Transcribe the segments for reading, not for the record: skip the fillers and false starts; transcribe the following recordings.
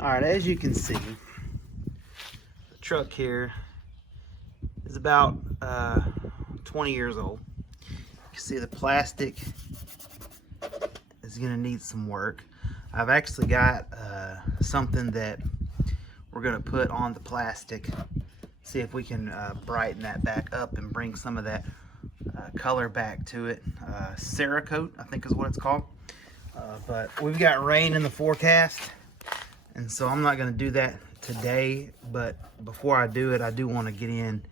All right, as you can see, the truck here is about 20 years old. You can see the plastic is gonna need some work. I've actually got something that we're gonna put on the plastic, see if we can brighten that back up and bring some of that color back to it. Cerakote, I think is what it's called. But we've got rain in the forecast, and so I'm not gonna do that today, but before I do it, I do want to get in,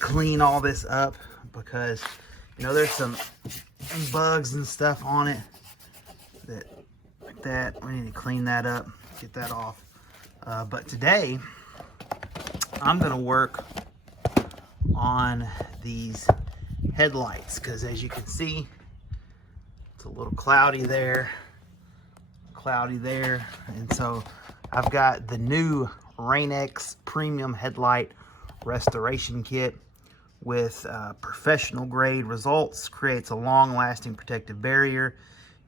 clean all this up, because there's some bugs and stuff on it like that. We need to clean that up, get that off. But today I'm gonna work on these headlights, because as you can see, it's a little cloudy there, and so I've got the new Rain-X Premium Headlight Restoration Kit with professional grade results. Creates a long-lasting protective barrier.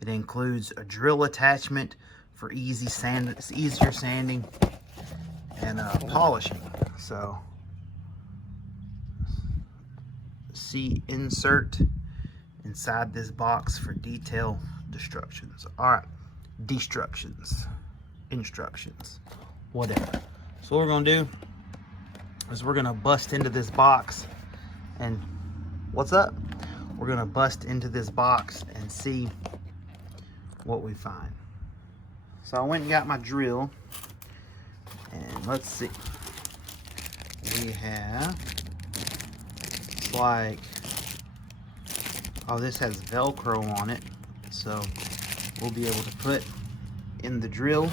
It includes a drill attachment for easier sanding and polishing. So, see insert inside this box for detail instructions. All right, instructions, whatever. So what we're gonna do is we're gonna bust into this box, and what's up? We're gonna bust into this box and see what we find. So I went and got my drill, and let's see. We have, it's like, oh, this has Velcro on it, so we'll be able to put in the drill,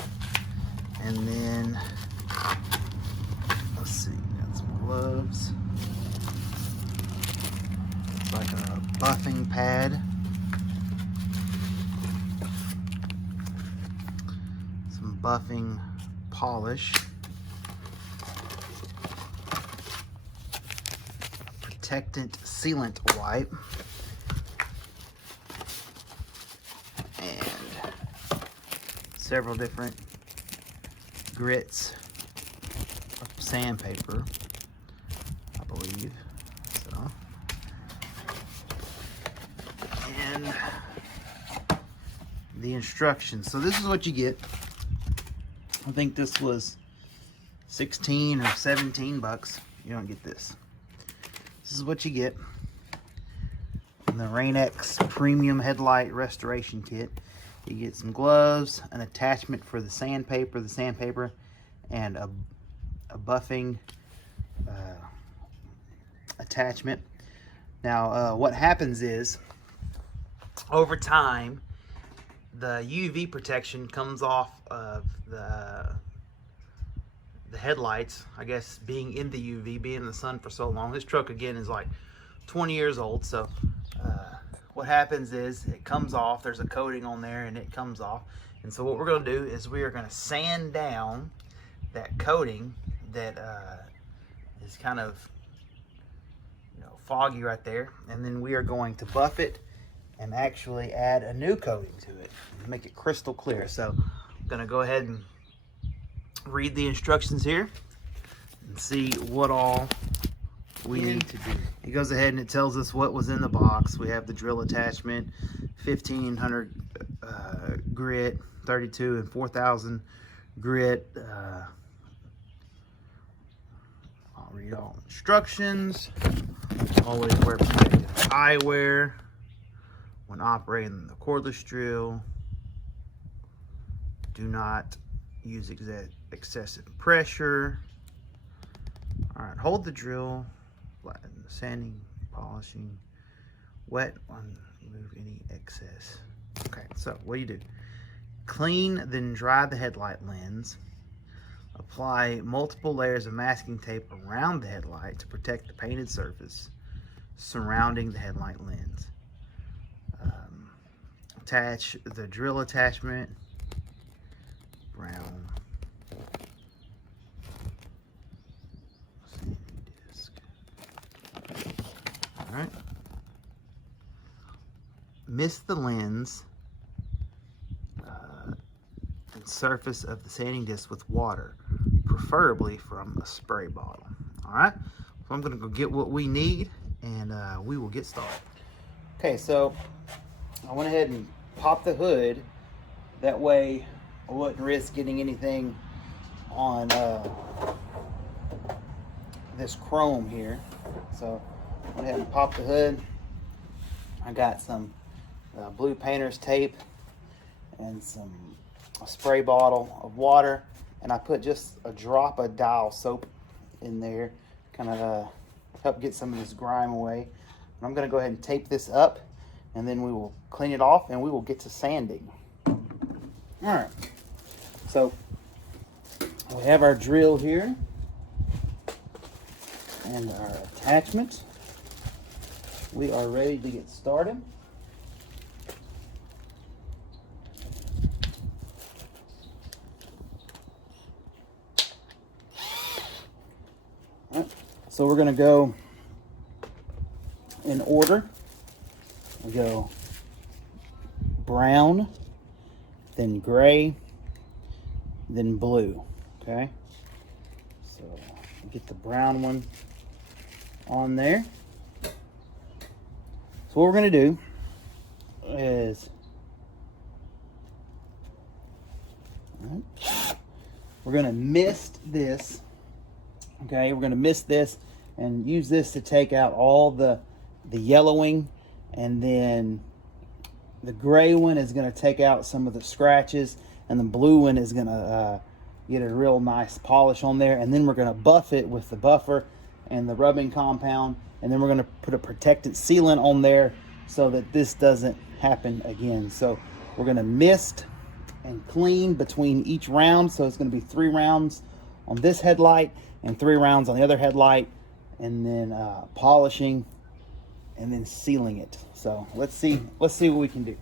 and then let's see, got some gloves. It's like a buffing pad. Some buffing polish. Protectant sealant wipe. And several different grits of sandpaper, I believe. So, and the instructions. So this is what you get. I think this was 16 or 17 bucks. You don't get this. This is what you get. The Rain-X Premium Headlight Restoration Kit. You get some gloves, an attachment for the sandpaper, and a buffing attachment. Now, what happens is, over time, the UV protection comes off of the headlights. I guess being in the UV, being in the sun for so long. This truck again is like 20 years old, so what happens is it comes off. There's a coating on there, and it comes off. And so what we're going to do is we are going to sand down that coating that is kind of foggy right there, and then we are going to buff it and actually add a new coating to it and make it crystal clear. So I'm going to go ahead and read the instructions here and see what all we need to do. It goes ahead and it tells us what was in the box. We have the drill attachment, 1500 grit, 32 and 4000 grit. I'll read all instructions. Always wear protective eyewear when operating the cordless drill. Do not use excessive pressure. All right, hold the drill, flatten, sanding, polishing, wet on, remove any excess. Okay, so what do you do? Clean, then dry the headlight lens. Apply multiple layers of masking tape around the headlight to protect the painted surface surrounding the headlight lens. Attach the drill attachment, brown disc. All right. Mist the lens the surface of the sanding disc with water, preferably from a spray bottle. All right, so I'm gonna go get what we need, and we will get started. Okay, so I went ahead and popped the hood. That way I wouldn't risk getting anything on this chrome here. So I went ahead and popped the hood. I got some blue painter's tape and a spray bottle of water, and I put just a drop of dial soap in there, kind of help get some of this grime away. And I'm going to go ahead and tape this up, and then we will clean it off and we will get to sanding. All right, so we have our drill here and our attachment. We are ready to get started. All right, so we're going to go in order. We go brown, then gray, then blue. Okay, so get the brown one on there. So what we're going to do is we're going to mist this. Okay, we're going to mist this and use this to take out all the yellowing, and then the gray one is going to take out some of the scratches, and the blue one is going to get a real nice polish on there. And then we're going to buff it with the buffer and the rubbing compound, and then we're going to put a protectant sealant on there so that this doesn't happen again. So we're going to mist and clean between each round. So it's going to be 3 rounds on this headlight and 3 rounds on the other headlight, and then polishing and then sealing it. So let's see what we can do.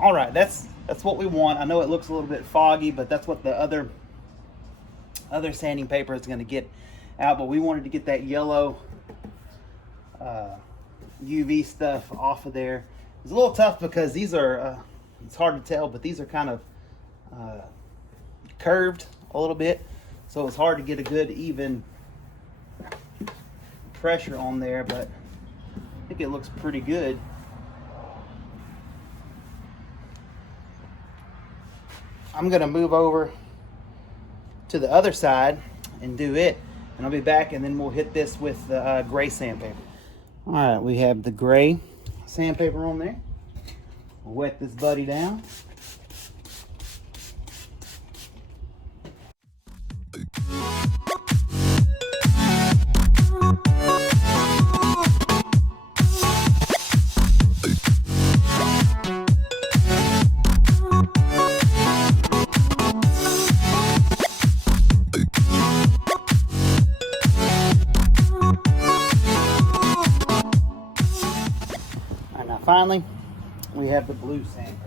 All right, that's what we want. I know it looks a little bit foggy, but that's what the other sanding paper is going to get out. But we wanted to get that yellow UV stuff off of there. It's a little tough because these are, it's hard to tell, but these are kind of curved a little bit. So it's hard to get a good even pressure on there, but I think it looks pretty good. I'm gonna move over to the other side and do it, and I'll be back, and then we'll hit this with the gray sandpaper. All right, we have the gray sandpaper on there. We'll wet this buddy down. Finally, we have the blue sandpaper.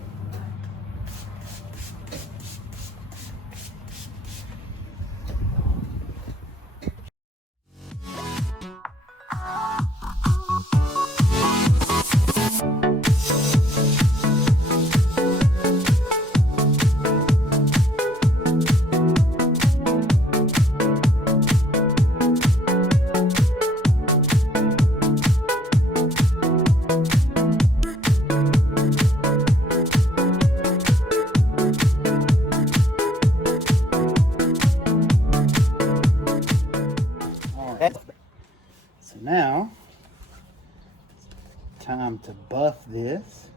buff this.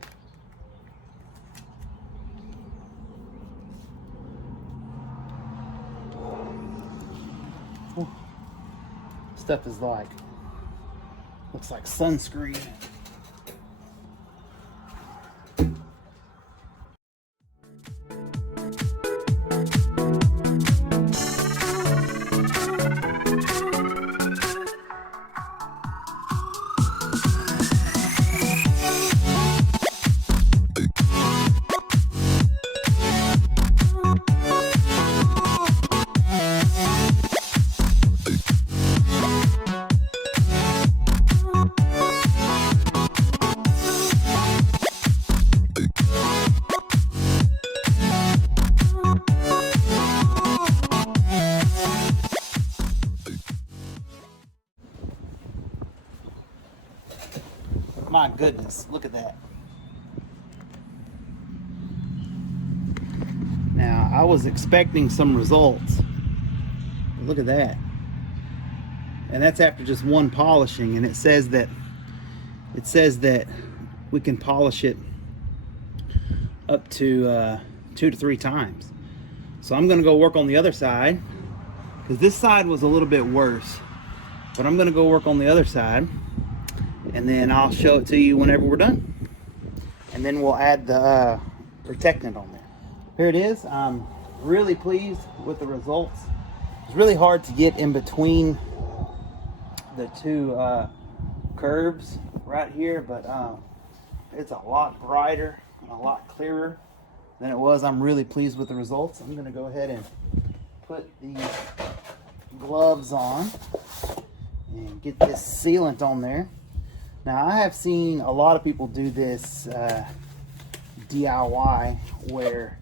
Ooh. Stuff is like, looks like sunscreen. My goodness, look at that. Now, I was expecting some results. But look at that. And that's after just one polishing, and it says that we can polish it up to 2 to 3 times. So I'm gonna go work on the other side, because this side was a little bit worse. But I'm gonna go work on the other side, and then I'll show it to you whenever we're done. And then we'll add the protectant on there. Here it is. I'm really pleased with the results. It's really hard to get in between the two curves right here, but it's a lot brighter and a lot clearer than it was. I'm really pleased with the results. I'm gonna go ahead and put these gloves on and get this sealant on there. Now, I have seen a lot of people do this DIY where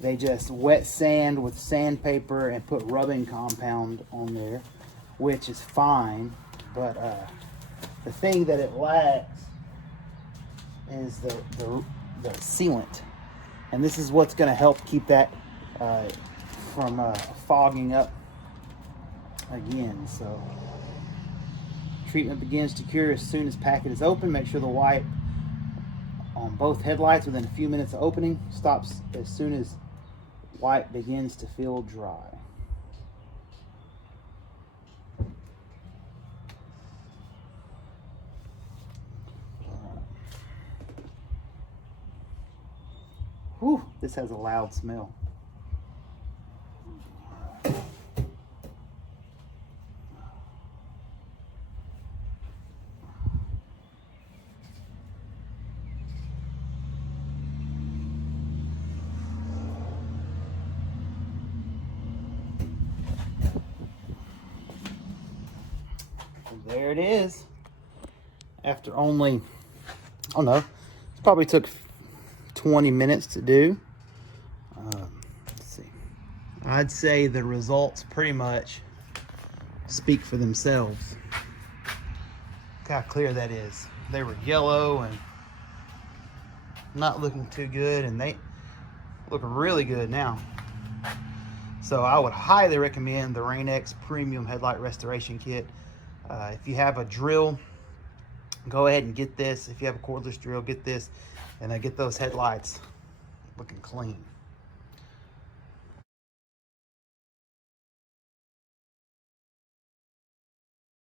they just wet sand with sandpaper and put rubbing compound on there, which is fine, but the thing that it lacks is the sealant, and this is what's going to help keep that from fogging up again. So treatment begins to cure as soon as packet is open. Make sure the wipe on both headlights within a few minutes of opening. Stops as soon as wipe begins to feel dry. Whew, this has a loud smell. There it is. After only, I don't know, it probably took 20 minutes to do. Let's see. I'd say the results pretty much speak for themselves. Look how clear that is. They were yellow and not looking too good, and they look really good now. So I would highly recommend the Rain-X Premium Headlight Restoration Kit. If you have a drill, go ahead and get this. If you have a cordless drill, get this, and get those headlights looking clean.